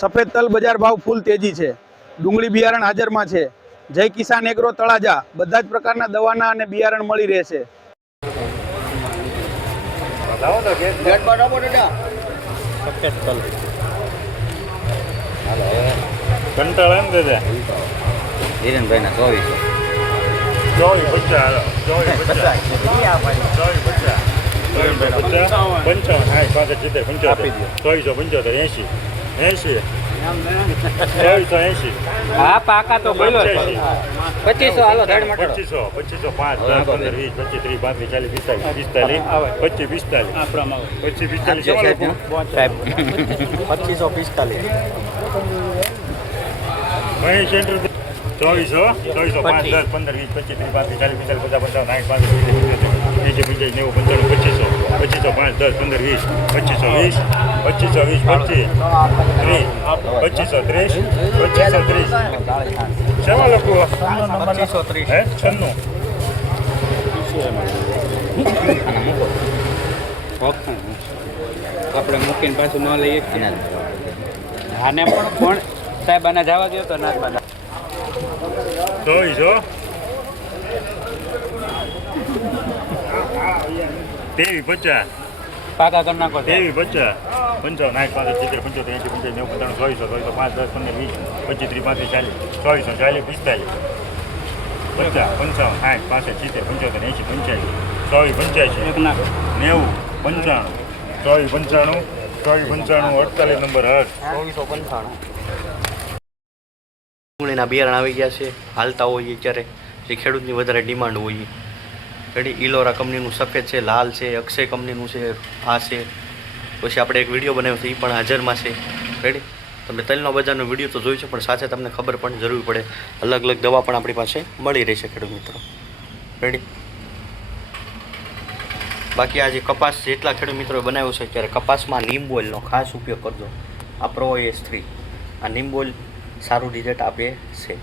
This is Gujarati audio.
સફેદ તલ બજાર ભાવ ફૂલ તેજી છે। ડુંગળી બિયારણ હાજરમાં છે। જય કિસાન એગ્રો તળાજા બધા જ પ્રકારના દવાના અને બિયારણ મળી રહેશે। સફેદ તલ કંટાળ એમ દે ધીરેનભાઈના 2580 હા પાકા તો બોલો 2500 હાલો ધડ મટો 2500 5 10 15 20 25 30 35 40 45 45 મહી સેન્ટર 2400 5 10 15 20 25 30 35 40 50 55 60 60 70 80 25 90 25 25 25 સેવા લખો 2530 હે 96 આપણે મૂકીને પાછું ન લઈએ આને પણ કોણ સાહેબ આને જવા દો તો ના બધા 2400 તેવી 50 પાકા કરી નાખો તેવી 50 55 60 85 70 80 85 90 નંબર 2495 ડુંગળીના બિયારણ આવી ગયા છે, હાલતા હોઈએ ત્યારે જે ખેડૂતની વધારે ડિમાન્ડ હોય રેડી। ઇલોરા કંપનીનું સફેદ છે, લાલ છે, અક્ષય કંપનીનું છે, આ છે, પછી આપણે એક વિડીયો બનાવ્યો છે એ પણ હાજરમાં છે રેડી। તમે તલનો બજારનો વિડીયો તો જોઈ છે, પણ સાથે તમને ખબર પણ જરૂર પડે અલગ અલગ દવા પણ આપણી પાસે મળી રહેશે ખેડૂત મિત્રો રેડી। બાકી આ જે કપાસ જેટલા ખેડૂત મિત્રોએ બનાવ્યો છે ત્યારે કપાસમાં નીમબોલનો ખાસ ઉપયોગ કરજો। આ પ્રો S3 આ નીમબોલ સારું રિઝલ્ટ આપે છે।